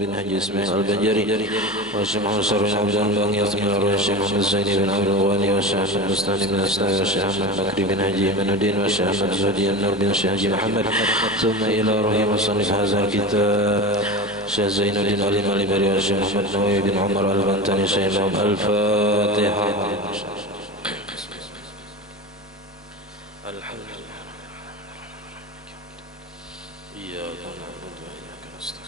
بن حجي اسماعيل البنجري والشيخ محمد صابر بن عبد الله بن ياسمين والشيخ محمد الزيني بن عبد الغني والشيخ احمد البستاني بن اسلام والشيخ احمد بكري بن حجي بن الدين والشيخ احمد الزهدي النور بن الشيخ حجي محمد ثم الى روح مصنف هذا الكتاب الشيخ زين الدين علي البري والشيخ محمد نووي بن عمر البنتاني شيخ الفاتحه. الحمد لله إياك نعبد وإياك نستعين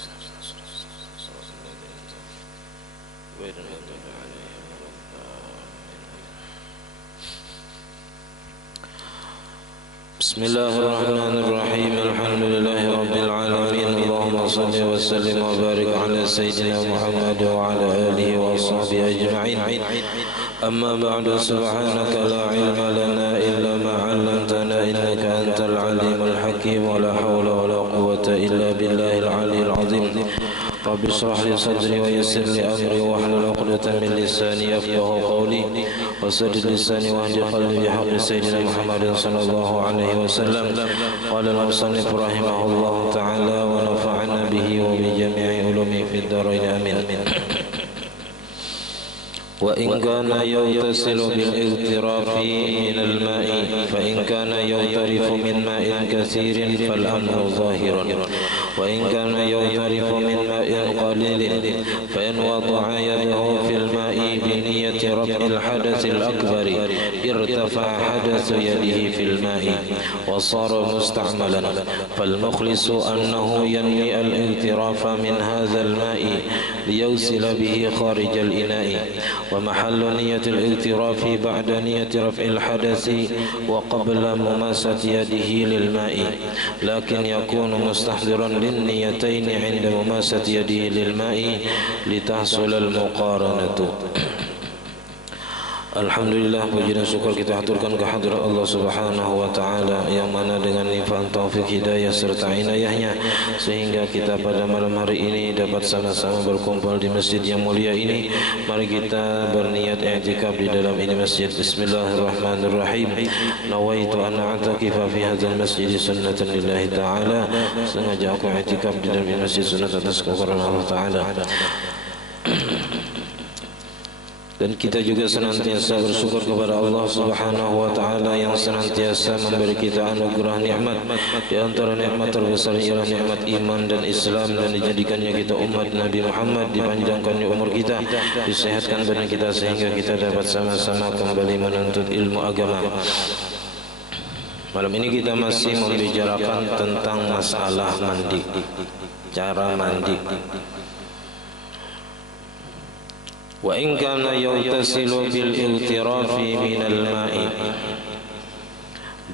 غير المغضوب عليهم ولا الضالين. بسم الله الرحمن الرحيم الحمد لله رب العالمين اللهم صل وسلم وبارك على سيدنا محمد وعلى آله وأصحابه أجمعين. أما بعد سبحانك لا علم لنا إلا ما علمتنا إنك أنت العليم الحكيم ولا حول ولا قوة إلا بالله العلي العظيم. رب اشرح لي صدري ويسر لي أمري واحلل عقدة من لساني يفقهوا قولي وسدد لساني واهد قلبي بحق سيدنا محمد صلى الله عليه وسلم. قال المصنف رحمه الله تعالى ونفعنا به وبجميع علومه في الدارين آمين. وإن كان يغتسل بالاغتراف من الماء فإن كان يغترف من ماء كثير فالأمر ظاهر وإن كان يغترف من ماء قليل فإن وضع يده في الماء بنية رفع الحدث الأكبر ارتفع حدث يده في الماء وصار مستعملا فالمخلص أنه ينوي الاغتراف من هذا الماء ليغسل به خارج الإناء. ومحل نية الاغتراف بعد نية رفع الحدث وقبل مماسة يده للماء لكن يكون مستحضرا للنيتين عند مماسة يده للماء لتحصل المقارنة. Alhamdulillah, puji dan syukur kita haturkan kehadirat Allah Subhanahu wa taala yang mana dengan limpahan taufik hidayah serta inayahnya sehingga kita pada malam hari ini dapat sama-sama berkumpul di masjid yang mulia ini. Mari kita berniat i'tikaf di dalam ini masjid. Bismillahirrahmanirrahim. Nawaitu an a'takifa fi hadzal masjid sunnatan lillahi taala. Sengaja aku i'tikaf di dalam ini masjid sunat atas kebenaran Allah taala. Dan kita juga senantiasa bersyukur kepada Allah Subhanahu wa taala yang senantiasa memberi kita anugerah nikmat. Di antara nikmat terbesar ialah nikmat iman dan Islam, dan dijadikannya kita umat Nabi Muhammad, dipanjangkannya umur kita, disehatkan badan kita sehingga kita dapat sama-sama kembali menuntut ilmu agama. Malam ini kita masih membicarakan tentang masalah mandi, cara mandi. Wa in kana yaghtasilu bil igtirafi minal ma'i,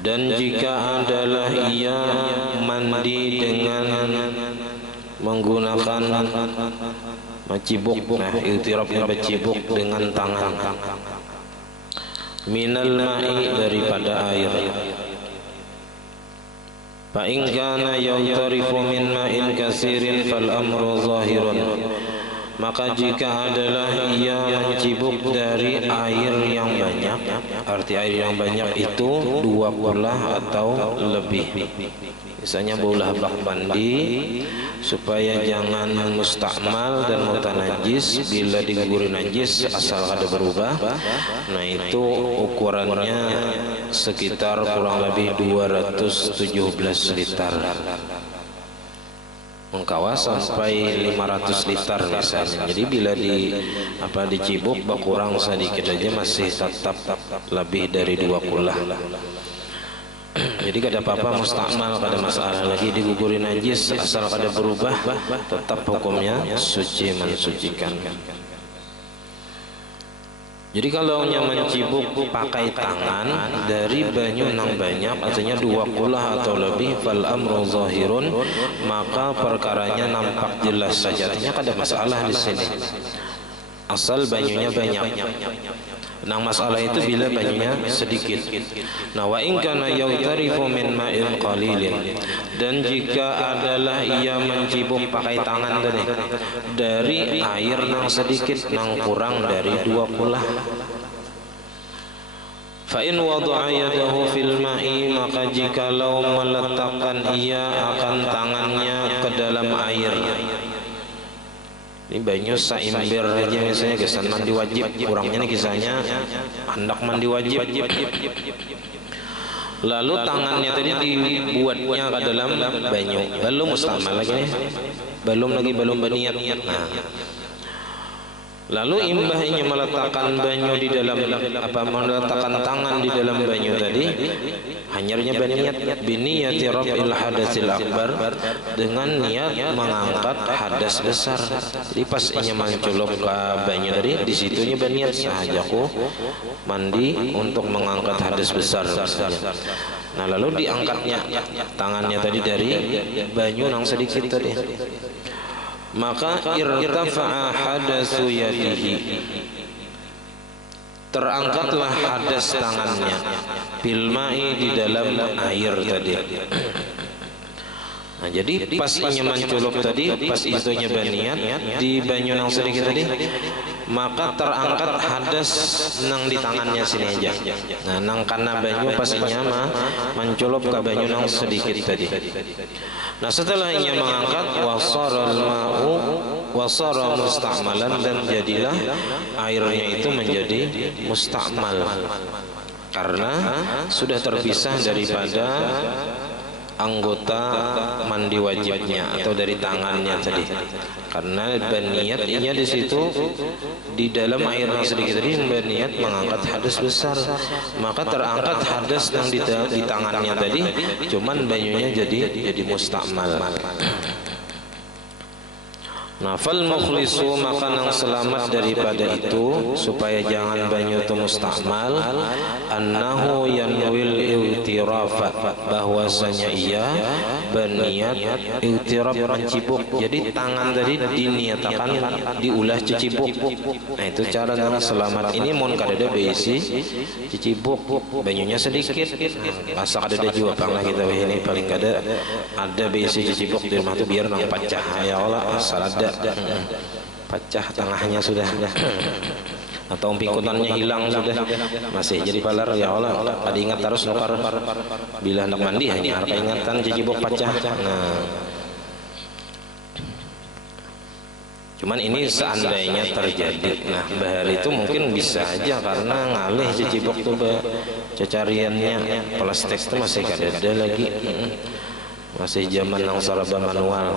dan jika adalah ia mandi dengan menggunakan macibuk, nah igtirafnya macibuk dengan tangan, minal ma'i daripada air. Fa in kana yaghtarifu min ma'in katsirin fal amru zahirun, maka jika adalah ia mencibuk dari air yang banyak, arti air yang banyak itu 2 kulah atau lebih. Misalnya baulah bak mandi supaya jangan mustakmal dan mutanajis, bila diguguri najis asal kada berubah. Nah itu ukurannya sekitar kurang lebih 217 liter. Mengkawas sampai 500 liter misalnya. Jadi bila dicibuk berkurang sedikit aja masih tetap lebih dari 2 kulah. Jadi kada apa-apa mustakmal, kada masalah. Lagi diguguri najis asal kada berubah, tetap hukumnya suci, mensucikan. Jadi kalau mencibuk pakai tangan dari banyu nang banyak, artinya 2 kulah atau lebih, fal amru zahirun, maka perkaranya nampak jelas saja, artinya kada masalah di sini. Asal banyunya banyak. Nah masalah itu bila banyunya sedikit. Nah wa in kana yaghtarifu min ma'in qalilin, dan jika adalah ia mencibuk pakai tangan tadi dari air nang sedikit, nang kurang dari 2 kulah. Fa in wada'a yadahu fil ma'i, maka jikalau meletakkan ia akan tangannya ke dalam air, Ini banyu saimbir aja misalnya kesan mandi wajib, kurangnya nih kisahnya hendak mandi wajib. Lalu tangannya tadi dibuatnya ke dalam banyu, belum mustamal lagi nih, belum berniat. Nah, lalu imbahnya meletakkan banyu di dalam meletakkan tangan di dalam banyu tadi, hanyarnya berniat biniyati raf'il hadatsil akbar, dengan niat mengangkat hadas besar. Jadi pas inya mencelup ke banyu tadi, di situnya berniat sahajaku mandi untuk mengangkat hadas besar. Nah, lalu diangkatnya tangannya tadi dari banyu yang sedikit tadi, maka irtafa'a hadatsu yadihi, terangkatlah hadas tangannya bil ma'i, di dalam air tadi. Nah, jadi pas inya mencelup tadi, pas itunya berniat di banyu yang sedikit tadi, maka terangkat hadas nang di tangannya sini aja. Nah, nang karena banyu pas inya mencelup ke banyu yang sedikit tadi. Nah, setelah inya mengangkat, wasaral ma'u wasara musta'malan, dan jadilah airnya itu menjadi musta'mal karena sudah terpisah daripada anggota mandi wajibnya atau dari tangannya tadi, karena berniatnya di situ di dalam air yang sedikit tadi berniat mengangkat hadas besar, maka terangkat hadas yang di tangannya tadi, cuman banyunya jadi mustakmal. Nah, fal mukhlisu, maka nang selamat daripada itu supaya jangan banyu itu mustakmal, annahu yanwil ightirafat, bahwasanya ia berniat ightiraf, mencibuk. Jadi tangan tadi diniatakan diulah cicibuk. Nah, itu cara nang selamat ini mun kadada beisi cicibuk banyunya sedikit. Masa kadada juga pernah kita ini paling kada ada beisi cicibuk di rumah itu biar nang pecah ya Allah asal ada pecah tengahnya sudah atau pingkutannya hilang sudah masih jadi palar ya Allah. Ada ingat terus nukar bila hendak mandi hanya harga ingatan cicibuk pecah. Nah, cuman ini seandainya terjadi, nah bahar itu mungkin bisa aja karena ngalih cicibuk tuh cecariannya plastik itu masih ada lagi, masih zaman nang saraba manual.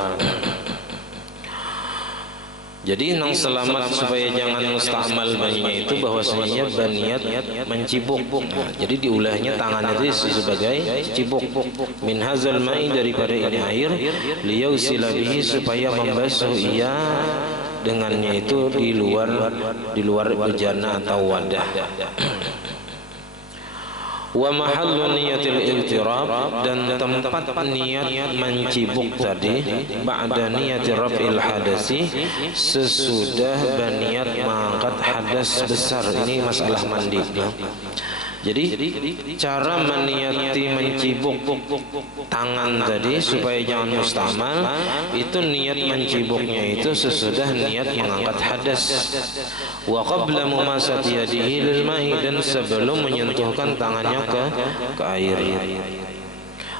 Jadi nang selamat supaya jangan mustakmal banyunya itu bahwasanya berniat mencibuk. Nah, jadi diulahnya tangannya itu sebagai cibuk min hazal ma'i, daripada ini air, liyausila bihi, supaya membasuh ia dengannya itu di luar bejana atau wadah. Wa mahallu niyatil iltirab, dan tempat niat mencibuk tadi ba'da niyati raf'il hadasi, sesudah berniat mengangkat hadas besar. Ini masalah mandi. Jadi cara meniati mencibuk tangan tadi supaya jangan mustakmal, itu niat mencibuknya itu sesudah niat mengangkat hadas, wa qabla mumasati yadihi lil ma'i, dan sebelum menyentuhkan tangannya ke air.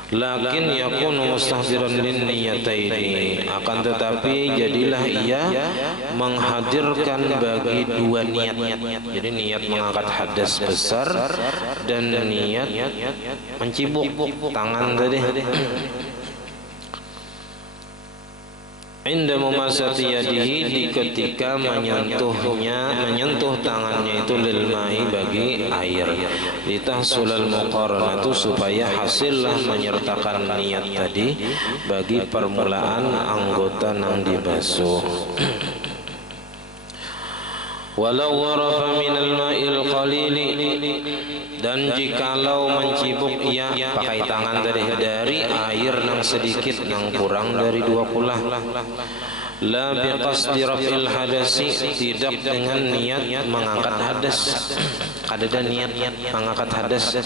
Lakin yakunu mustahdiran lin niyataini, akan tetapi jadilah ia menghadirkan bagi dua niat. Jadi niat mengangkat hadas besar dan niat mencibuk tangan tadi. Inda mumasati yadihi, di ketika menyentuh tangannya itu lil ma'i, bagi air, litahsulal muqaranatu, supaya hasillah menyertakan niat tadi bagi permulaan anggota nang dibasuh. Walau warafa minal ma'il qalili, dan jikalau mencibuk ia pakai tangan dari air nang sedikit, nang kurang dari 2 kulah, la biqasdi raf'il hadasi, tidak dengan niat mengangkat hadas. Ada niat mengangkat hadas,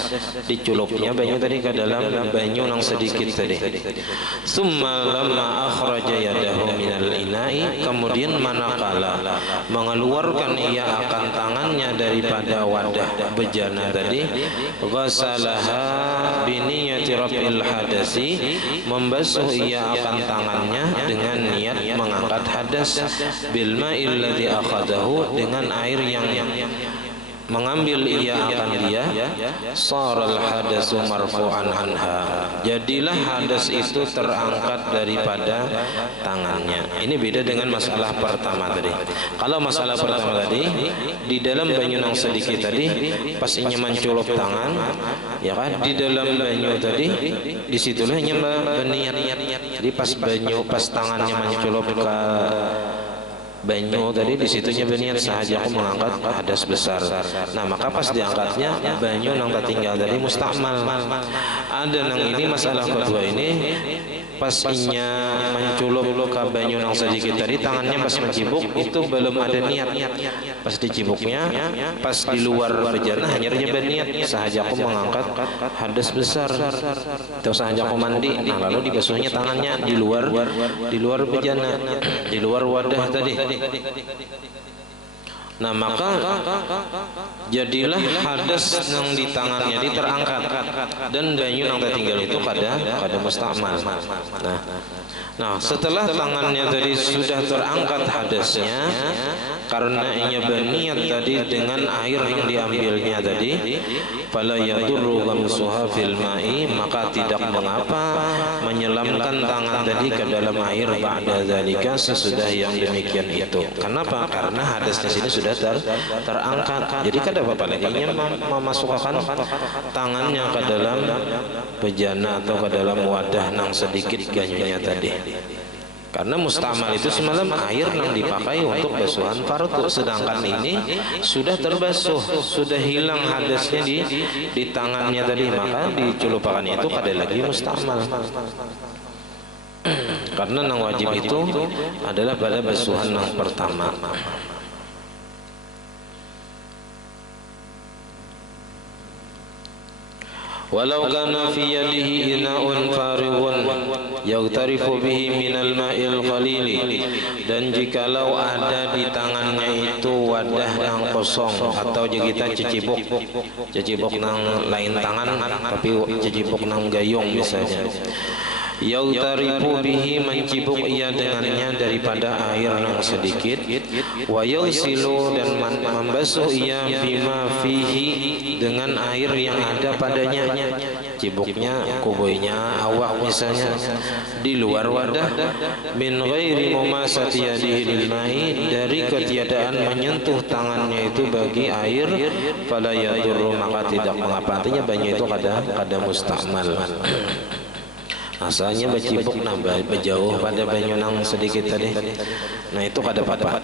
diculupnya banyu tadi ke dalam banyu nang sedikit tadi. Summa lamma akhraja yadahu minal ina'i, kemudian manakala mengeluarkan ia akan tangannya daripada wadah bejana tadi, ghasalaha biniyati raf'il hadasi, membasuh ia akan tangannya dengan niat mengangkat mengangkat hadas bil ma'il ladzi akhadahu, dengan air yang mengambil ia akan dia, saral hadasu marfu'an anha, jadilah hadas itu terangkat daripada tangannya. Ini beda dengan masalah pertama tadi. Kalau masalah pertama tadi, di dalam banyu nang sedikit tadi pas inya mencelup tangan, ya kan, di dalam banyu tadi disitulah inya berniat. Jadi pas tangannya mencelup ke banyu tadi, disitunya berniat sahaja aku mengangkat hadas besar. Nah maka pas diangkatnya banyu nang tertinggal tadi mustakmal. Ada nang ini masalah kedua ini, pas inya menculup ke banyu nang sedikit tadi, tangannya pas mencibuk itu belum ada niat. Pas dicibuknya, pas di luar bejana hanya berniat sahaja aku mengangkat hadas besar. Terus sahaja aku mandi, nah lalu dibasuhnya tangannya di luar bejana, di luar wadah tadi. Nah maka jadilah hadas yang di tangannya terangkat, dan banyu yang tertinggal itu kada mustakmal. Nah setelah tangannya tadi sudah terangkat hadasnya, karena ia berniat tadi dengan air yang diambilnya tadi, fala yadurru ghamsuha fil ma'i, maka tidak mengapa menyelamkan tangan tadi ke dalam air ba'da zalika, sesudah yang demikian itu. Kenapa? Karena hadasnya sini sudah terangkat. Jadi kada apa-apa lagi memasukkan tangannya ke dalam bejana atau ke dalam wadah nang sedikit banyunya tadi. Karena mustamal itu semalam air yang dipakai untuk basuhan fardu, sedangkan ini sudah terbasuh, sudah hilang hadasnya di tangannya tadi, maka diculupakannya itu kada lagi mustamal. Karena yang wajib itu adalah pada basuhan yang pertama. Walau kana fi yadihi ina'un farighun yaghtarifu bihi minal ma'il qalili, dan jikalau ada di tangannya itu wadah yang kosong, atau kita cecibuk nang lain tangan tapi cecibuk nang gayung misalnya, yaghtarifu bihi, mencibuk ia dengannya daripada air yang sedikit, wa yausilu, dan membasuh ia bima fihi, dengan air yang ada padanya. Cibuknya, kuboynya, awak misalnya di luar wadah, min ghairi mumasati yadihi lil ma'i, dari ketiadaan menyentuh tangannya itu bagi air, fala yadurru, maka tidak mengapa. Artinya banyu itu kada mustakmal. Asalnya bercibuk nambah berjauh pada banyu nang sedikit tadi, nah itu kada apa-apa.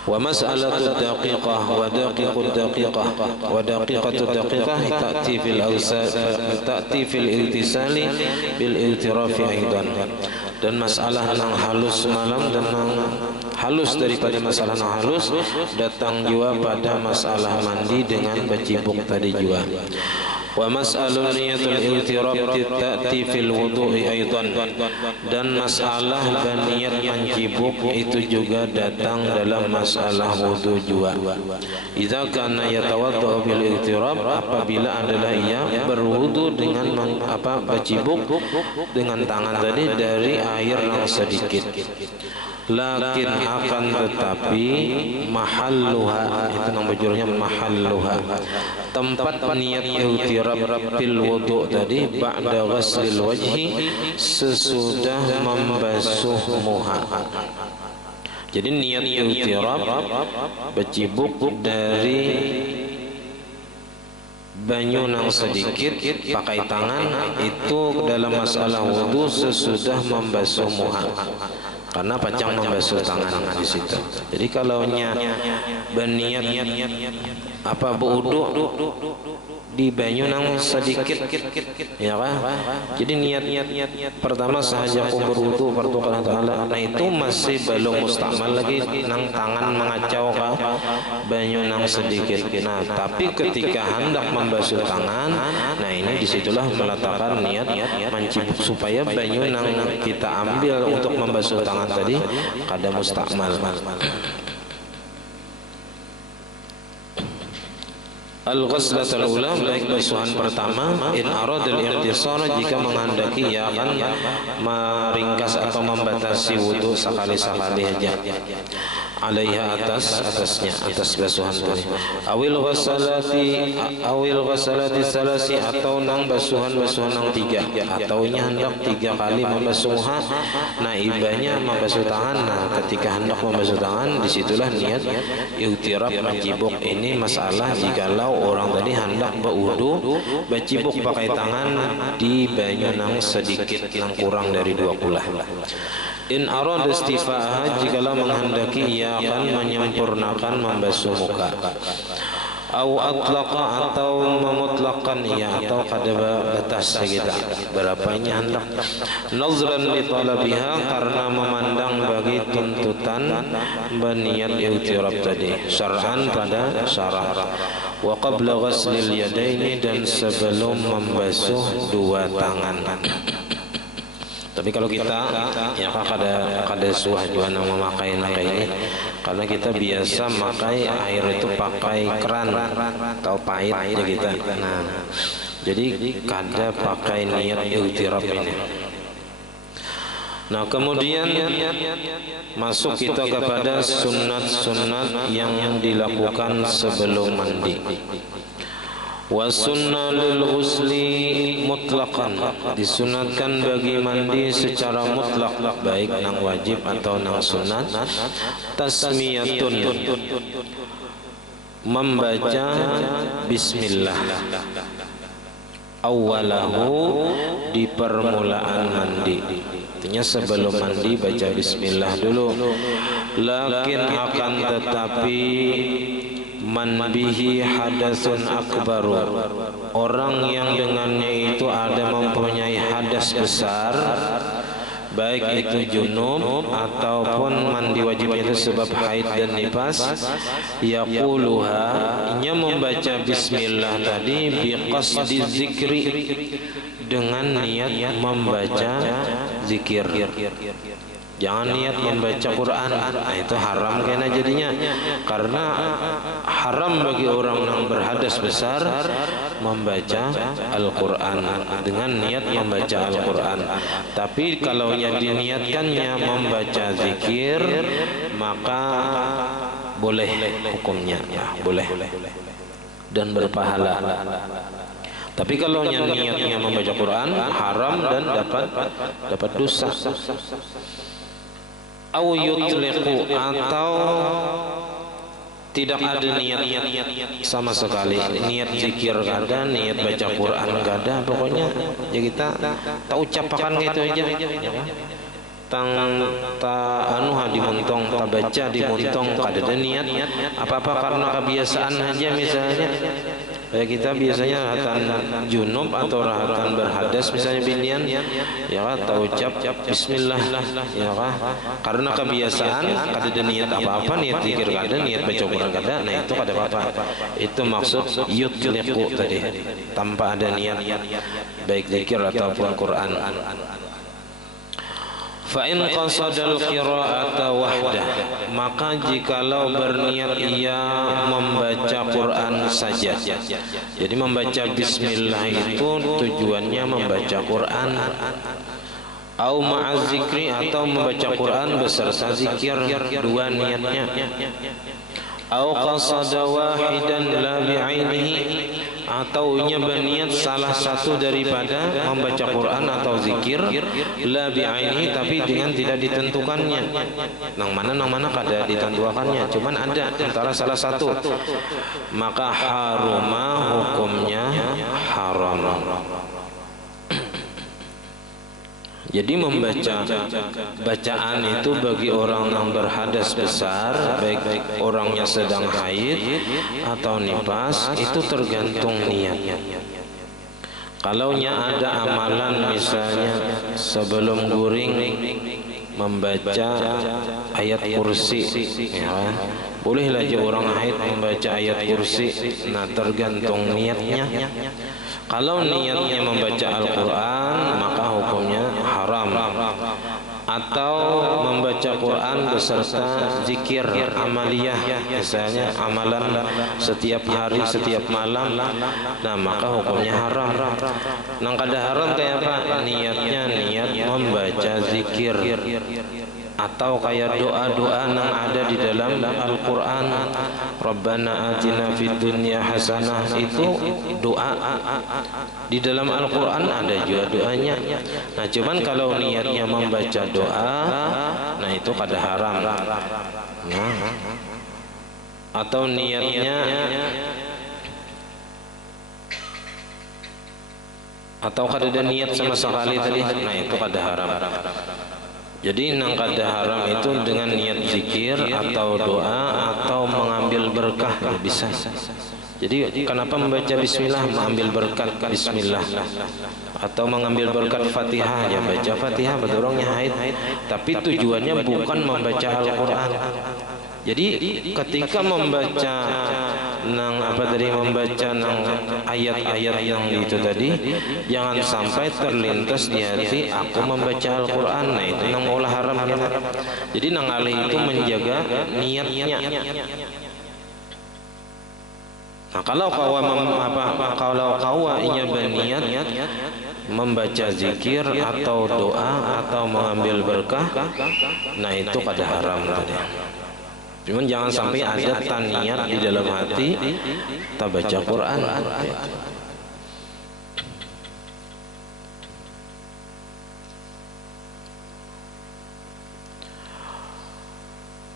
Wa mas'alatu daqiqah wa daqiqud daqiqah wa daqiqatu daqiqah ta'ti fil iltisali bil iltirafi aidan, dan masalah nang halus semalam dan nang halus daripada masalah nang halus datang juga pada masalah mandi dengan bercibuk tadi juga. Wa mas'alun niyatul iltirab ta'ti fil wudu'i aidan, dan masalah niat mencibuk itu juga datang dalam masalah wudu juga. Idza kana yatawaddu bil iltirab, apabila adalah ia berwudu dengan bercibuk dengan tangan tadi dari air yang sedikit. Lakin akan tetapi mahalluha, itu nama judulnya mahalluha, tempat niat iltirab fil wudu tadi ba'da ghaslil wajhi, sesudah membasuh muha. Jadi niat iltirab bercibuk dari banyu nang sedikit pakai tangan itu dalam masalah wudu sesudah membasuh muha, karena pacang membasuh tangan di situ. Jadi kalau berniat berwudu di banyu nang sedikit, ya kan? Jadi niat pertama sahaja aku berwudu fardu Allah Taala, nah itu masih belum mustakmal lagi nang tangan mengacau ke banyu nang sedikit. Nah tapi ketika hendak membasuh tangan, nah ini disitulah meletakkan niat mencibuk supaya banyu nang kita ambil untuk membasuh tangan tadi kada mustakmal. Al-ghuslatul ula, baik basuhan pertama, in aradal ikhtisar, jika menghendaki ia akan meringkas atau membatasi wudu sekali-sekali aja. Alaiha, atasnya, atas basuhan tadi. Awil ghasalati salasi, atau nang basuhan nang 3, atau nya hendak 3 kali membasuhha, naibahnya membasuh tangan. Nah, ketika hendak membasuh tangan, disitulah niat ightirab majibuk. Ini masalah jikalau orang tadi hendak berwudu bacibuk pakai tangan di banyu nang sedikit, nang kurang dari 2 kulah. In arad istifa'ah, jikalau menghendaki ia akan menyempurnakan membasuh muka. Au atlaqa, atau memutlakkan ia, atau kada batas kita berapanya hendak. Nazran li talabiha, karena memandang bagi tuntutan baniat ightirab tadi, syar'an pada syarah. Wa qabla ghaslil yadaini, dan sebelum membasuh 2 tangan. Tapi kalau kita ya kada suah juga memakai ini, karena kita biasa makai air itu pakai keran atau pahit ya kita. Nah, jadi kada pakai niat ightirab ini. Nah, kemudian masuk kita kepada sunat-sunat yang dilakukan sebelum mandi. Wa sunnah lil ghusli mutlaqan, disunatkan bagi mandi secara mutlak, baik nang wajib atau nang sunat. Tasmiyatun, membaca bismillah awalahu, di permulaan mandi. Artinya sebelum mandi baca bismillah dulu. Lakin akan tetapi man bihi hadasun akbaru, orang yang dengannya itu ada mempunyai hadas besar, baik itu junub ataupun mandi wajib itu sebab haid dan nifas, yaquluha, nya membaca bismillah tadi biqasdi zikri, dengan niat membaca zikir. Jangan niat membaca Quran. Nah, itu haram kena jadinya, karena haram bagi orang yang berhadas besar membaca Al-Quran dengan niat membaca Al-Quran. Tapi kalau yang diniatkannya membaca zikir, maka boleh hukumnya, ya, boleh dan berpahala. Tapi kalau yang niatnya membaca Quran, haram dan dapat dosa. Au yutliqu, atau tidak ada niat sama sekali, niat zikir kada, niat baca Quran kada, pokoknya ya kita tak ucapkan gitu aja, anuha dimuntong, tak baca dimuntong, kada ada niat apa-apa karena kebiasaan aja. Misalnya kayak kita biasanya rahatan junub atau rahatan berhadas misalnya binian, ya kan, tahu ucap bismillah, ya kan, karena kebiasaan kada ada niat apa-apa, niat zikir kada, niat baca Quran kada. Nah, itu kada apa-apa. Itu maksud yutliqu tadi, tanpa ada niat baik zikir ataupun Quran. Fa in qasadal qira'ata wahdah, maka jikalau berniat ia membaca Quran saja. Jadi membaca bismillah itu tujuannya membaca Quran, au ma'az zikri, atau membaca Quran beserta zikir, dua niatnya. Au qasada wahidan la bi'ainihi, atau ia berniat salah satu daripada membaca Quran atau zikir, la bi'ainihi, tapi dengan tidak ditentukannya. Nang mana kada ditentukannya, cuman ada antara salah satu, maka haruma, hukumnya haram. Jadi membaca bacaan itu bagi orang yang berhadas besar, baik orangnya sedang haid atau nifas, itu tergantung niatnya. Kalau ada amalan misalnya sebelum guring membaca ayat kursi, ya, bolehlah aja orang haid membaca ayat kursi. Nah, tergantung niatnya. Kalau niatnya membaca Al-Quran, maka hukumnya haram. atau membaca Quran beserta zikir amaliyah, misalnya amalan setiap hari setiap malam, nah maka hukumnya haram. Nang kada haram kayak apa? Niatnya niat membaca zikir atau kayak doa-doa yang ada di dalam Al-Quran. Rabbana atina fid dunya hasanah, itu doa di dalam Al-Quran, ada juga doanya. Nah cuman kalau niatnya membaca doa, nah itu kada haram. Nah, atau niatnya atau kada ada niat sama sekali tadi, nah itu kada haram. Jadi nang kada haram itu dengan niat zikir atau doa atau mengambil berkah, bisa. Jadi kenapa membaca bismillah? Mengambil berkat bismillah. Atau mengambil berkat Fatihah, ya baca Fatihah bedorongnya haid. Tapi tujuannya bukan membaca Al-Quran. Jadi ketika membaca membaca ayat-ayat yang itu tadi, jangan sampai terlintas di hati aku membaca Al-Quran. Nah itu nang maulah haram. Jadi nang alih itu menjaga niatnya. Nah kalau kawa inya berniat membaca zikir atau doa atau mengambil berkah, nah itu kada haram tadi. Cuman jangan sampai ada taniat di dalam hati kita baca Quran.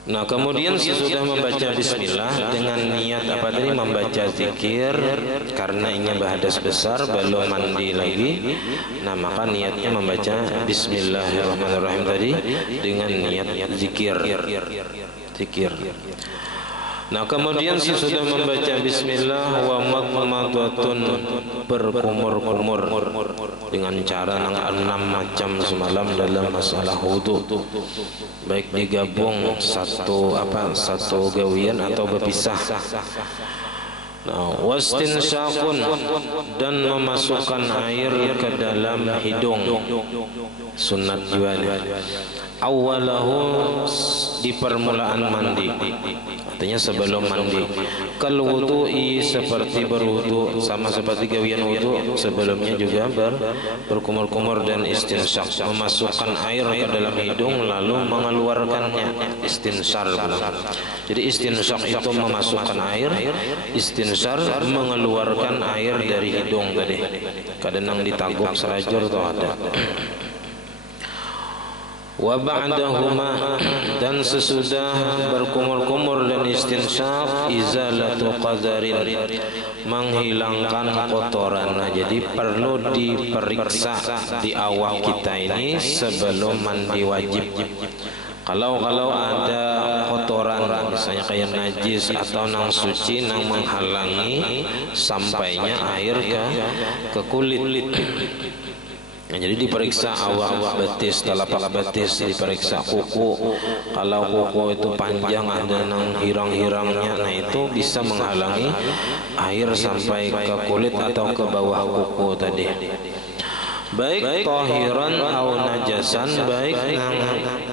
Nah kemudian sesudah membaca bismillah dengan niat apa tadi? Membaca zikir, karena ingin berhadas besar belum mandi lagi, nah maka niatnya membaca bismillahirrahmanirrahim tadi dengan niat zikir. Nah kemudian sesudah membaca bismillah wa madmadatun, berkumur-kumur dengan cara 6 macam semalam dalam masalah wudu, baik digabung satu gawian atau berpisah. Nah, wastinsyaqun, dan memasukkan air ke dalam hidung, sunat juga. Awalahu, di permulaan mandi, artinya sebelum mandi. Kal wudu'i, seperti berwudu, sama seperti gawian wudu sebelumnya juga berkumur-kumur dan istinsyaq, memasukkan air ke dalam hidung lalu mengeluarkannya, istinsyar. Jadi istinsyaq itu memasukkan air, istinsyar mengeluarkan air dari hidung tadi. Kadang ditaguk serajur atau ada. Wa ba'dahuma, dan sesudah berkumur-kumur dan istinsyaq, izalatu qadarin, menghilangkan kotoran. Nah, jadi perlu diperiksa di awal kita ini sebelum mandi wajib. Kalau ada kotoran, misalnya kayak najis atau nang suci nang menghalangi sampainya air ke kulit. Nah, jadi diperiksa awak betis, telapak betis, diperiksa kuku. Kalau kuku itu panjang ada nang hirang-hirangnya, nah itu bisa menghalangi air sampai ke kulit atau ke bawah kuku tadi. Baik tahiran atau najasan, baik nang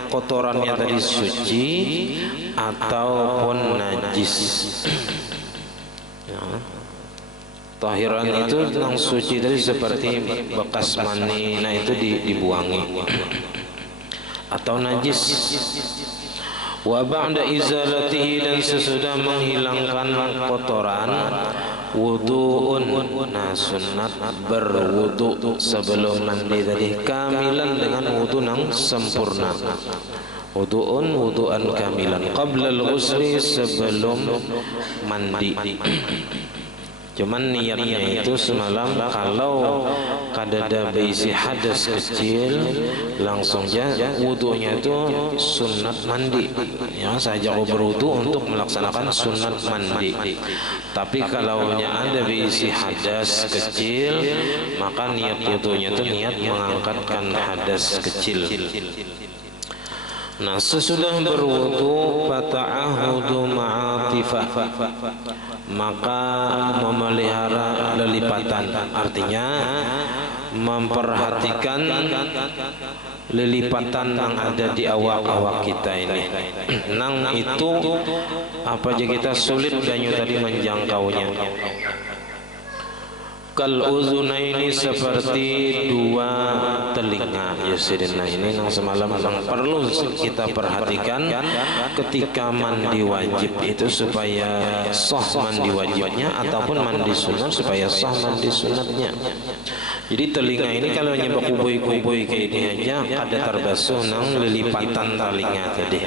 kotorannya tadi suci ataupun najis. Ya. Tahiran itu yang suci tadi seperti bekas mani, nah itu dibuangi, atau najis. Wa ba'da izalatihi, dan sesudah menghilangkan kotoran, wudu'un, nah sunat berwudu sebelum mandi tadi, kamilan, dengan wudu yang sempurna. Wudu'an kamilan qabla al-ghusli, sebelum mandi. Cuman niatnya itu semalam kalau kadada berisi hadas kecil, langsung aja wudunya itu sunat mandi. Ya, saja berwudu untuk melaksanakan sunat mandi. Tapi kalau ada berisi hadas kecil, maka niat wudunya itu niat mengangkatkan hadas kecil. Nah, sesudah berwudu, fata'ahudu ma'atifah, maka memelihara lelipatan, artinya memperhatikan lilipatan yang ada di awak-awak kita ini. Nang itu apa aja kita sulit banyu tadi menjangkaunya. Kal uzunaini seperti dua telinga ya sidina. Ini yang semalam yang perlu kita perhatikan ketika mandi wajib itu supaya sah mandi wajibnya ataupun mandi sunat supaya sah mandi sunatnya. Jadi telinga ini kalau nyebab kubui-kubui kayak ini aja ada terbasuh nang lilipatan telinga tadi.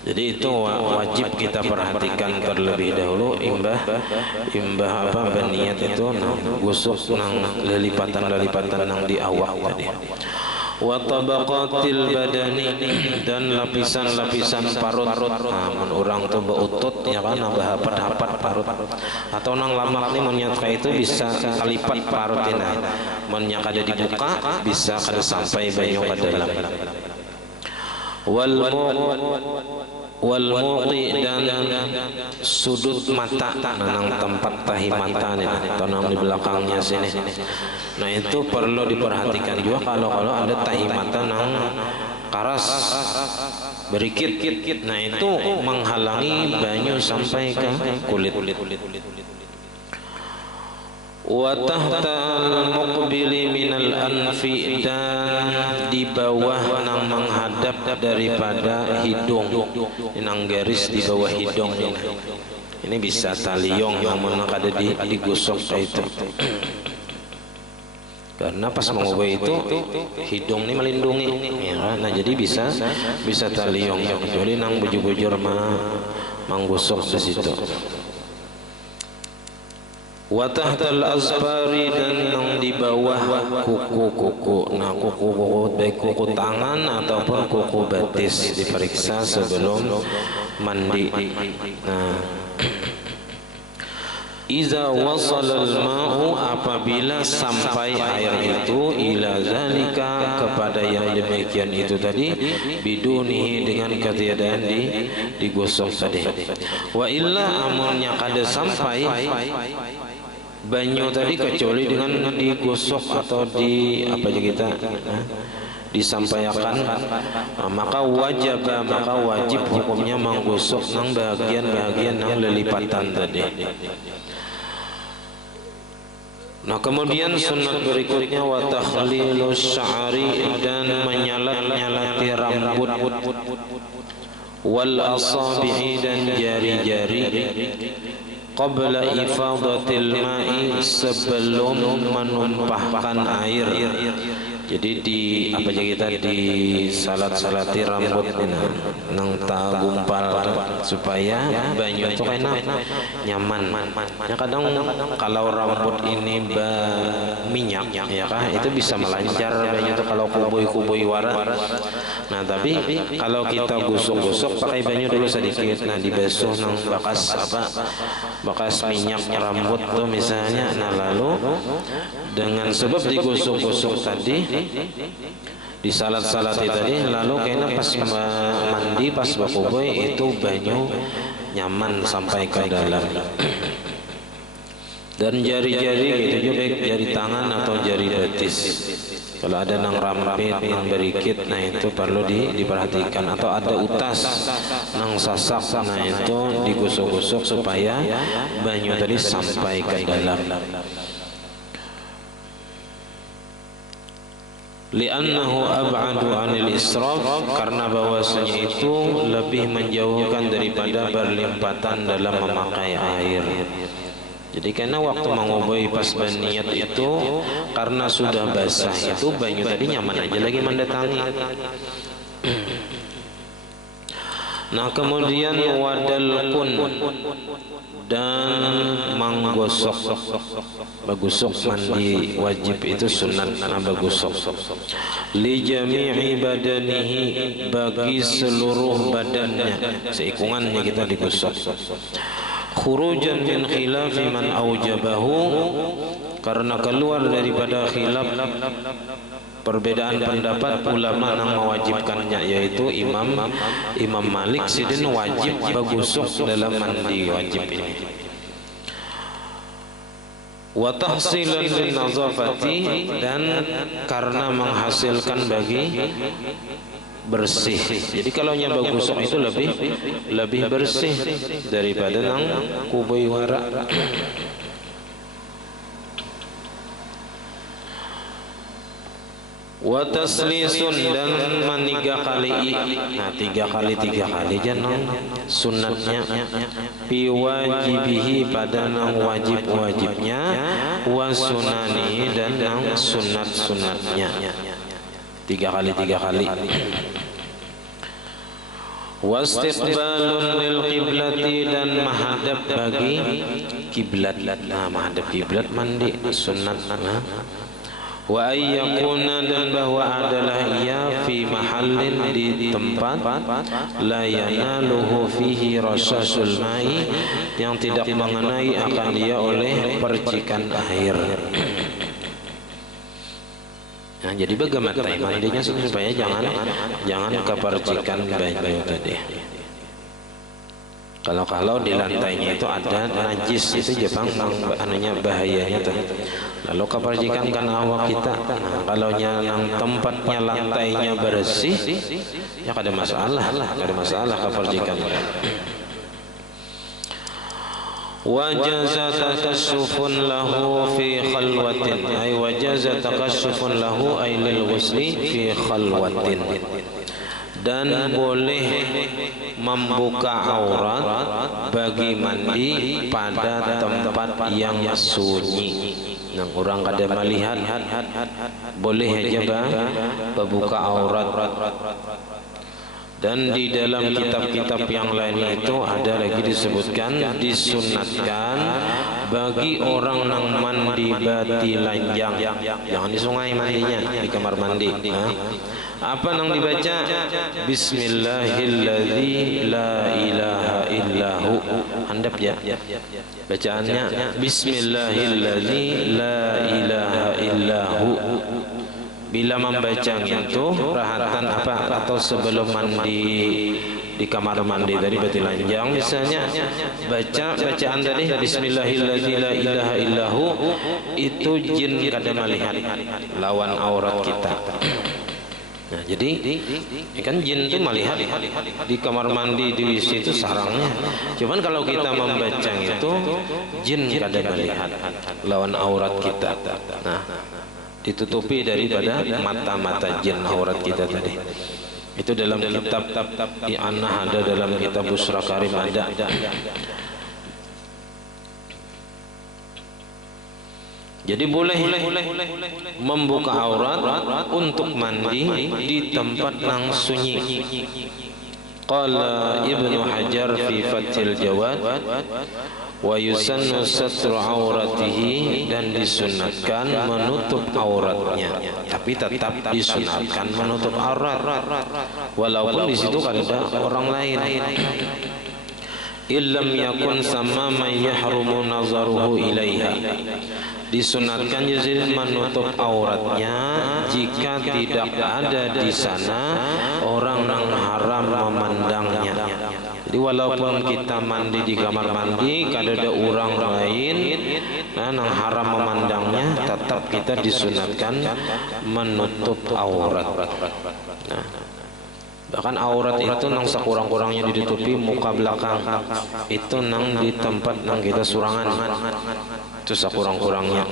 Jadi itu wajib kita perhatikan terlebih dahulu imbah apa berniat itu nang gusuk nang lilipatan nang di awak tadi. Wa tabaqatil badani dan lapisan-lapisan parut. Mun urang tuh beutut ya kan nambah hapat-hapat parut. Atau nang lamak ni mun nyata itu bisa kalipat parut ini. Mun nya kada dibuka bisa kada sampai banyu ka dalam. Wal muqi dan sudut mata nang tempat tahi mata nih atau nang di belakangnya sini. Nah itu perlu diperhatikan juga kalau ada tahi mata nang karas berikit. Nah itu menghalangi banyu sampai ke kulit. Wa tahtal muqbili minal anfi dan di bawah nang menghadap daripada hidung, nang garis di bawah hidung ini bisa taliong yang mana kada digosok itu. Karena pas mengubah itu hidung ini melindungi ya, nah jadi bisa taliong kecuali nang bujur-bujur menggosok di situ. Wa tahtal azfari dan yang di bawah kuku-kuku. Nah kuku-kuku baik kuku tangan ataupun kuku betis diperiksa sebelum mandi. Nah iza wasala al-ma'u apabila sampai air itu ila zalika kepada yang demikian itu tadi bidunihi dengan ketiadaan digosok tadi. Wa illa amunnya kada sampai banyu tadi kecuali dengan digosok atau di apa aja kita disampaikan maka wajib hukumnya menggosok nang bagian-bagian nang lilipatan tadi. Nah kemudian sunat berikutnya wa takhlilus sya'ri dan menyalat-nyalati rambut wal asabi'i dan jari-jari qabla ifadatil ma'i sebelum menumpahkan air. Jadi di apa aja kita di salat-salati rambut nang gumpal supaya banyu itu enak nyaman. Ya kadang kalau rambut ini minyak ya kah itu bisa melancar banyu itu kalau kubui waras. Nah tapi kalau kita gosok-gosok pakai banyu dulu sedikit, nah dibasuh nang bekas minyak rambut tuh misalnya, nah lalu dengan sebab digosok-gosok tadi di salat-salati tadi lalu kayaknya pas mandi pas bakubui itu banyu nyaman sampai ke dalam. Dan jari-jari gitu juga baik jari tangan atau jari betis. Kalau ada nang rampit yang berikit, nah itu perlu diperhatikan. Atau ada utas nang sasak, nah itu digosok-gosok supaya banyu tadi sampai ke dalam. Li'annahu ab'adu 'anil israf, karena bahwasanya itu lebih menjauhkan daripada berlimpatan dalam memakai air. Jadi karena waktu mengubah pas berniat itu karena sudah basah itu banyu tadi nyaman aja lagi mendatangi. Nah kemudian wadalkun dan menggosok, bagusok mandi wajib itu sunat bagusok. Li jami'i badanihi, bagi seluruh badannya, seikungannya kita digosok. Khurujan min khilafi man aujabahu, karena keluar daripada khilaf perbedaan pendapat ulama yang mewajibkannya, yaitu Imam Malik sidin wajib bagusuk dalam mandi wajib ini. wa tahsilan lin nazafati, dan karena menghasilkan bagi bersih. Jadi kalau nyaba gosok itu lebih bersih daripada nang kubui wara. Wa taslisun, dan maniga kali. Nah, tiga kali jangan sunatnya. Fi wajibihi, pada nang wajibnya. Wa sunani, dan nang sunatnya. Tiga kali. Wastiqbalun lil qiblati, dan menghadap bagi kiblat. Nah, menghadap kiblat mandi sunat. Wa ayyakuna, dan bahwa adalah ia fi mahallin, di tempat la yanaluhu fihi rasasul mai, yang tidak mengenai akan dia oleh percikan air. Nah, jadi bagaimana mandinya supaya jangan kepercikan bayi tadi. Kalau di lantainya itu ada najis, itu Jepang anunya bahayanya tuh. Lalu kepercikan kan awak kita. Nah, kalau yang tempatnya lantainya bersih, ya ada masalah kepercikan. Wajaza takassufun lahu fi khalwatin, ay wajaza takassufun lahu ay lil ghusli fi khalwatin, dan boleh membuka aurat bagi mandi pada tempat yang sunyi. Nah, orang kada melihat boleh aja membuka aurat. Dan di dalam kitab-kitab yang lain itu ada lagi disebutkan disunatkan bagi orang nang mandi bati lanjang, jangan di sungai mandinya, di kamar mandi. Apa nang dibaca? Bismillahilladzi la ilaha illahu. Handap ya bacaannya, Bismillahilladzi la ilaha illahu. Bila membacanya itu rahatan apa, atau sebelum mandi di kamar mandi tadi bati lanjang misalnya, baca bacaan tadi Bismillahilladzi la ilaha illahu, itu jin kada melihat lawan aurat kita. Nah, jadi kan jin itu melihat di kamar mandi di WC itu sarangnya. Cuman kalau kita membaca itu jin kada melihat lawan aurat kita. Nah, ditutupi daripada mata-mata jin aurat kita tadi. Itu dalam kitab I'anah ada, dalam kitab Busra Karim ada. Jadi boleh membuka aurat untuk mandi di tempat yang sunyi. Qala Ibnu Hajar fi Fathil Jawad, wa yusannu satru auratihi, dan disunatkan menutup auratnya, tapi tetap disunatkan menutup aurat walaupun di situ ada orang lain. Illam yakun sama man yahrumu nazaruhu ilaiha, disunatkan jadi menutup auratnya jika tidak ada di sana orang yang haram memandangnya. Jadi walaupun kita mandi di kamar mandi, kada ada orang lain yang haram memandangnya, tetap kita disunatkan menutup aurat. Nah, bahkan aurat itu nang sekurang-kurangnya ditutupi muka belakang, itu nang di tempat nang kita surangan, itu sekurang-kurangnya.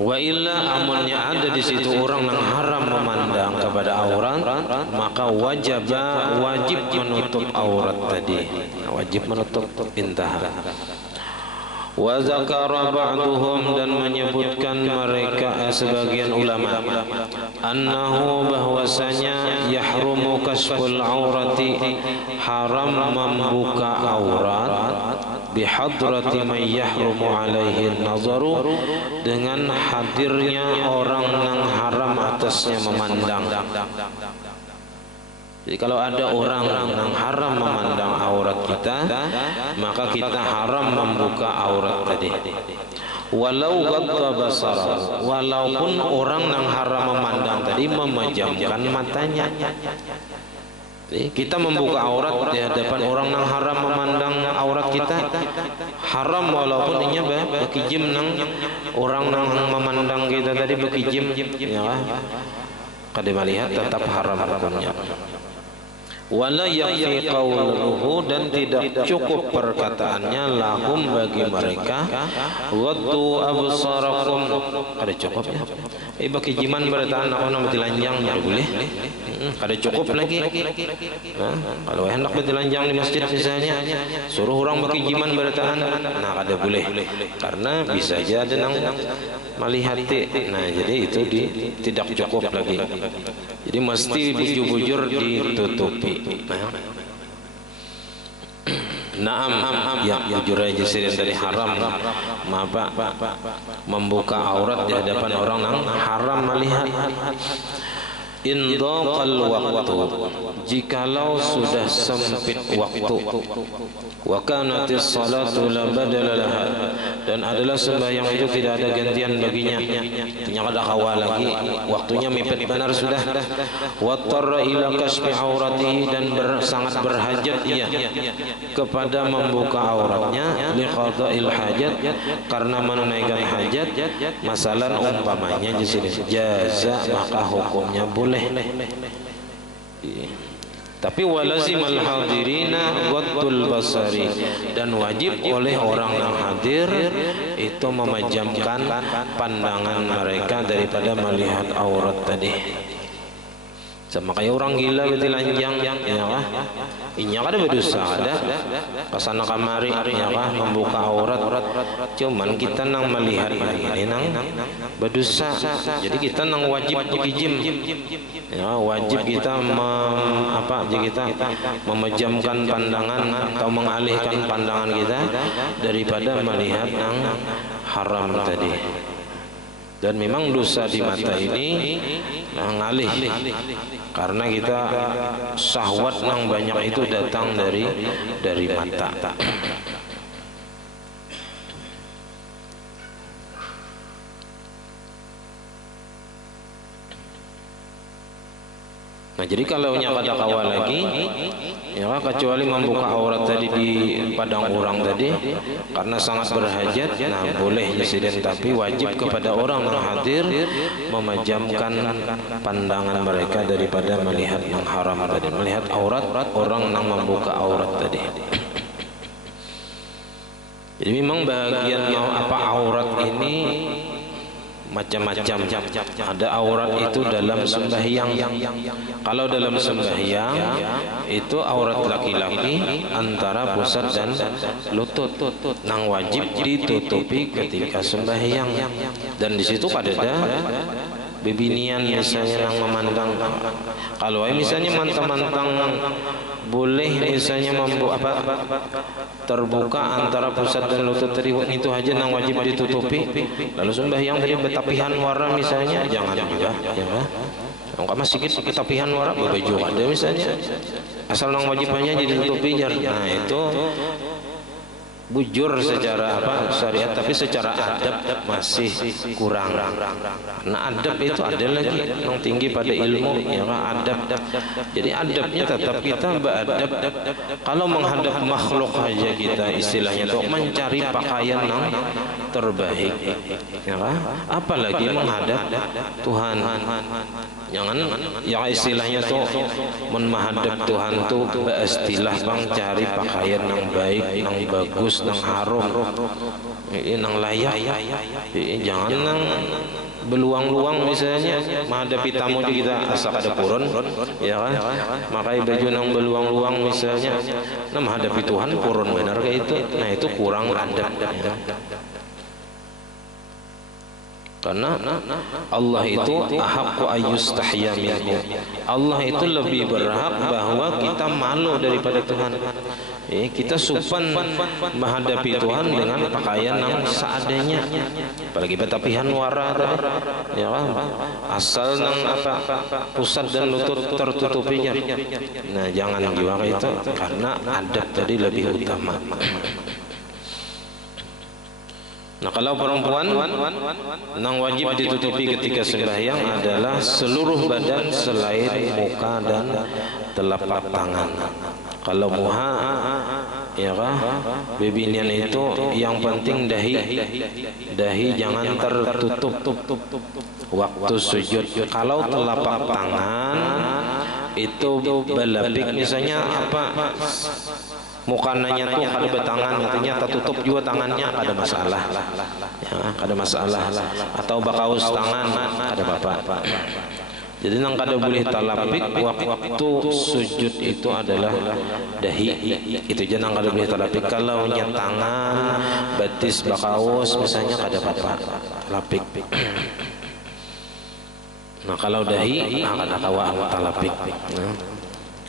Wa illa amunnya ada di situ orang yang haram memandang kepada aurat, maka wajib menutup aurat tadi, wajib menutup intah. Wa zakara ba'duhum, dan menyebutkan mereka sebagian ulama, annahu bahwasanya yahrumu kasful aurati, haram membuka aurat, bihadrati man yahrumu alaihi nazaru, dengan hadirnya orang yang haram atasnya memandang. Jadi kalau ada orang yang haram memandang aurat kita, maka kita haram membuka aurat tadi. Walau ghadda basara, walaupun orang yang haram memandang tadi memejamkan matanya. Kita membuka aurat di hadapan orang nang haram memandang aurat kita, haram walaupun inya bekijim nang orang nang memandang kita tadi bekijim, ya kan? Kada melihat tetap haram hukumnya. Wala yakfi qawluhu, dan tidak cukup perkataannya lahum bagi mereka, ghaddu absarakum, ada cukup ya. Bagi jiman bertahan aku nak bertelanjang ya boleh. Ada cukup lagi. Kalau hendak bertelanjang di masjid misalnya, suruh orang bagi jiman bertahan, nah kada boleh. Karena bisa aja ada nang melihat. Nah, jadi itu tidak cukup lagi. Jadi mesti bujur-bujur ditutupi. Naam, ya jujur aja sih dari haram, membuka aurat di hadapan orang yang haram melihat. Indaqal waktu, jikalau sudah sempit waktu, wa kanatis salatu la badala laha, dan adalah sembahyang itu tidak ada gantian baginya, artinya kada kawal lagi, waktunya mepet benar sudah. Wa tarra ila kasfi auratihi, dan sangat berhajat ia kepada membuka auratnya, li qada'il hajat, karena menunaikan hajat. Masalah umpamanya di sini jaza, maka hukumnya boleh. Tapi walazimal hadirina ghaddul basari, dan wajib oleh orang yang hadir itu memejamkan pandangan mereka daripada melihat aurat tadi. Sama kayak orang gila bertelanjang, ya kah? Inya kada berdosa, ada kesana kamari, ya kah? Membuka aurat, cuman kita nang melihat ini nang berdosa. Jadi kita nang wajib dijim, ya wajib kita kita memejamkan pandangan atau mengalihkan pandangan kita daripada melihat nang haram tadi. Dan memang dosa di mata ini ngalih, karena kita syahwat yang banyak itu datang dari mata. Nah, jadi kalau kada kawal lagi, ya kecuali membuka aurat tadi di padang orang tadi karena sangat berhajat, nah boleh insiden, tapi wajib kepada orang yang hadir memejamkan pandangan mereka daripada melihat yang haram tadi, melihat aurat orang yang membuka aurat tadi. Jadi memang bagian aurat ini macam-macam. Ada aurat itu dalam sembahyang. Kalau dalam sembahyang itu aurat laki-laki antara pusat dan lutut, nang wajib ditutupi ketika sembahyang. Dan di situ ada bebinian misalnya nang memandang. Kalau misalnya mantang-mantang boleh misalnya terbuka antara pusat dan lutut tadi, itu aja nang wajib ditutupi. Lalu sembahyang tadi betapihan warna misalnya, jangan juga, ya kan? Enggak masih ketapihan warna baju ada misalnya, asal nang wajib hanya ditutupi jar. Nah itu bujur secara syariat, tapi secara adab masih kurang. Nah adab itu ada lagi yang tinggi pada ilmu, ya adab. Jadi adabnya tetap kita beradab. Kalau menghadap makhluk aja kita istilahnya tuh mencari pakaian yang terbaik, ya apalagi menghadap Tuhan. Jangan yang istilahnya tuh menghadap Tuhan tuh istilah bang cari pakaian yang baik, yang bagus, yang harum, yang layak. Jangan nang beluang-luang misalnya menghadapi tamu di kita asal ada purun, ya kan? Makai baju nang beluang-luang misalnya, nah menghadapi Tuhan purun benar kayak itu. Nah itu kurang adab. Ya. Karena Allah itu ahaqqu ayyustahya minhu. Allah itu lebih berhak bahwa kita malu daripada Tuhan. Kita supan menghadapi Tuhan dengan pakaian yang seadanya. Apalagi betapihan wara, ya asal nang pusat dan lutut tertutupinya. Nah jangan juga itu, karena adab tadi lebih utama. Nah kalau perempuan yang wajib ditutupi ketika sembahyang adalah seluruh badan selain muka dan telapak tangan. Kalau muha, ya kah, bibinian itu yang penting dahi jangan tertutup waktu sujud. Kalau telapak tangan itu belapik, misalnya apa, mukananya tuh kada betangan, artinya tertutup juga tangannya, ada masalah, ya, ada masalah. Atau bakaus tangan, ada apa-apa. Jadi nang kada boleh talapik waktu sujud itu adalah dahi. Itu aja nang kada boleh talapik. Kalau nya tangan, betis, bakaus misalnya kada apa-apa talapik. Nah kalau dahi akan kawa talapik.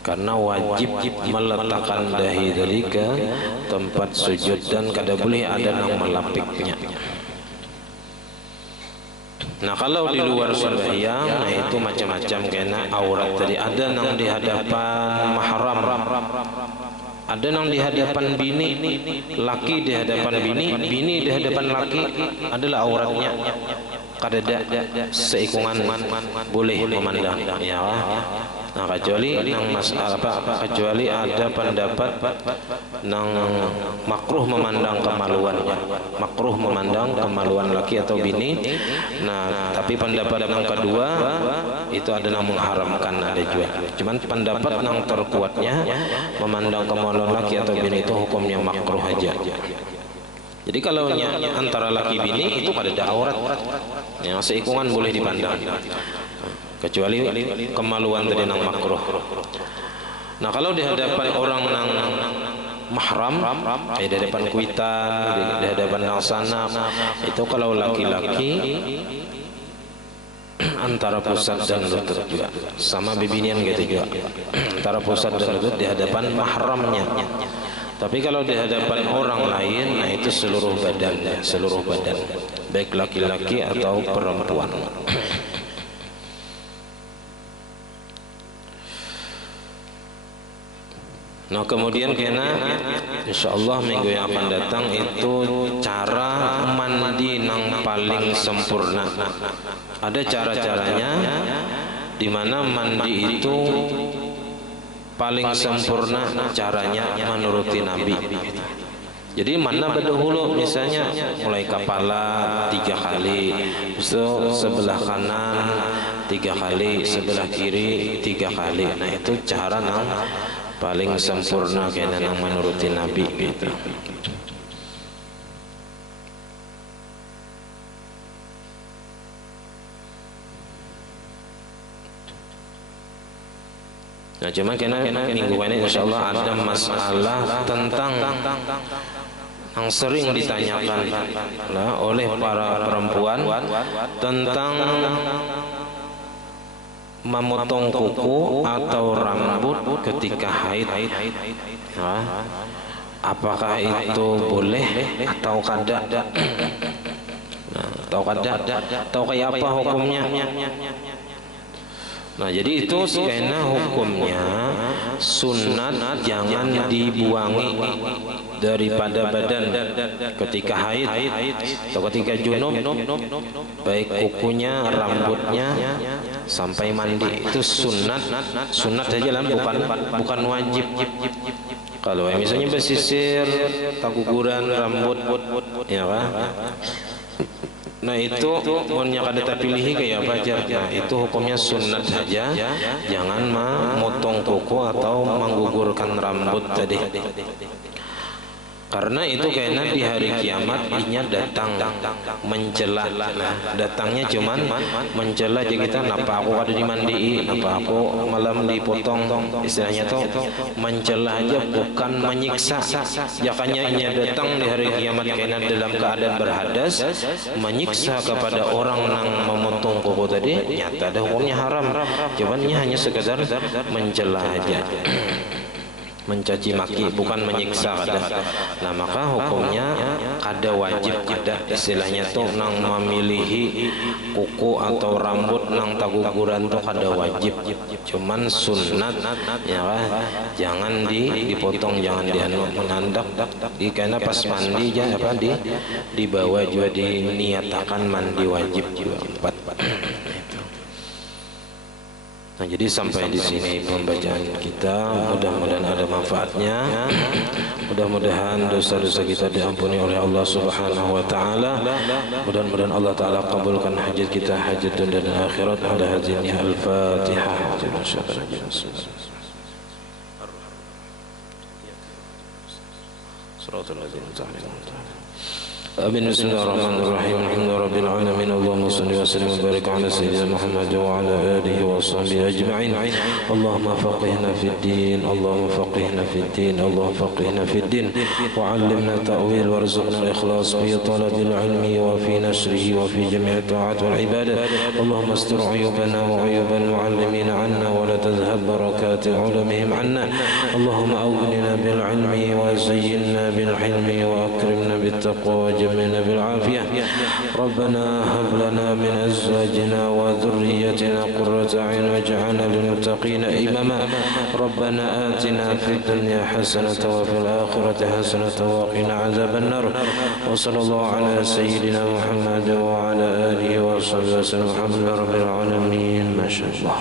Karena wajib meletakkan dahi dari ke tempat sujud dan kada boleh ada nang melapiknya. Nah kalau di luar sembahyang, nah itu macam-macam, kena aurat tadi. Ada nang di hadapan mahram, ada nang di hadapan bini, laki di hadapan bini di hadapan laki adalah auratnya. Kada seikungan boleh memandang, ya. Nah kecuali nang masalah apa, kecuali ada pendapat nang makruh memandang kemaluannya, makruh memandang kemaluan laki atau bini. Nah tapi pendapat yang kedua itu ada yang mengharamkan, ada juga. Cuman pendapat yang terkuatnya memandang kemaluan laki atau bini itu hukumnya makruh aja. Jadi kalau antara laki bini itu kada ada aurat, yang seikungan boleh dipandang, kecuali kemaluan tadi nang makruh. Nah kalau di hadapan orang nang mahram, di hadapan kuitan, di hadapan nang sanak, itu kalau laki-laki antara pusat dan lutut juga, sama bibinian gitu juga, antara pusat dan lutut di hadapan mahramnya. Tapi kalau di hadapan orang lain, nah itu seluruh badan, seluruh badan, baik laki-laki atau perempuan. Nah kemudian kena insyaallah minggu yang akan datang itu cara mandi nang paling sempurna. Ada cara-caranya di mana mandi itu paling sempurna caranya menuruti Nabi. Jadi mana berdahulu, misalnya mulai kepala 3 kali, sebelah kanan 3 kali, sebelah kiri 3 kali. Nah itu cara nang paling sempurna kena nang menuruti Nabi gitu. Nah cuma kena minggu ini insyaallah ada masalah tentang yang sering ditanyakan oleh para perempuan tentang memotong kuku atau rambut ketika haid. Nah, apakah itu boleh atau kada? Nah, atau kada? Atau kayak apa hukumnya? Nah jadi itu karena hukumnya sunat jangan dibuangi daripada badan ketika haid atau ketika junub, baik kukunya, rambutnya sampai mandi. Itu sunat, sunat saja lah, bukan wajib. Kalau misalnya bersisir, taguguran rambut, ya kan? Nah itu punya kada terpilih kayak apa aja. Nah itu hukumnya sunat saja, jangan memotong kuku atau menggugurkan rambut tadi. Karena itu kayaknya di hari kiamat inya datang mencela. Nah, datangnya cuman mencela aja kita, napa aku ada dimandi, napa aku malam dipotong, istilahnya tuh mencela aja, bukan menyiksa. Jakanya inya datang di hari kiamat kayaknya dalam keadaan berhadas, menyiksa kepada orang yang memotong kuku tadi, nyata ada hukumnya haram. Cuman hanya sekedar mencela aja. mencaci maki, bukan menyiksa kada. Nah maka hukumnya kada wajib, kada istilahnya tuh nang memilihi kuku atau rambut nang taguguran tuh kada wajib, cuman sunat ya kan, jangan dipotong, jangan dianu menandak karena pas mandi aja apa dibawa juga diniatakan mandi wajib juga empat. Nah, jadi sampai di sini pembacaan kita, mudah-mudahan ada manfaatnya. Mudah-mudahan dosa-dosa kita diampuni oleh Allah Subhanahu wa taala. Mudah-mudahan Allah taala kabulkan hajat kita, hajat dunia dan akhirat. Ala hadhihi al-Fatihah. Shiratal ladzina آمين. بسم الله الرحمن الرحيم. الحمد لله رب العالمين. اللهم صل وسلم وبارك على سيدنا محمد وعلى آله وصحبه أجمعين. اللهم فقهنا في الدين، اللهم فقهنا في الدين، اللهم فقهنا في الدين، وعلمنا التأويل وارزقنا الإخلاص في طلب العلم وفي نشره وفي جميع الطاعات والعبادات. اللهم استر عيوبنا وعيوب المعلمين عنا ولا تذهب بركات علمهم عنا. اللهم أغننا بالعلم وزينا بالحلم وأكرمنا بالتقوى وجملنا بالعافية. ربنا هب لنا من أزواجنا وذريتنا قرة أعين واجعلنا للمتقين إماما. ربنا آتنا في الدنيا حسنة وفي الآخرة حسنة وقنا عذاب النار. وصلى الله على سيدنا محمد وعلى آله وصحبه وسلم. الحمد لله رب العالمين. ما شاء الله.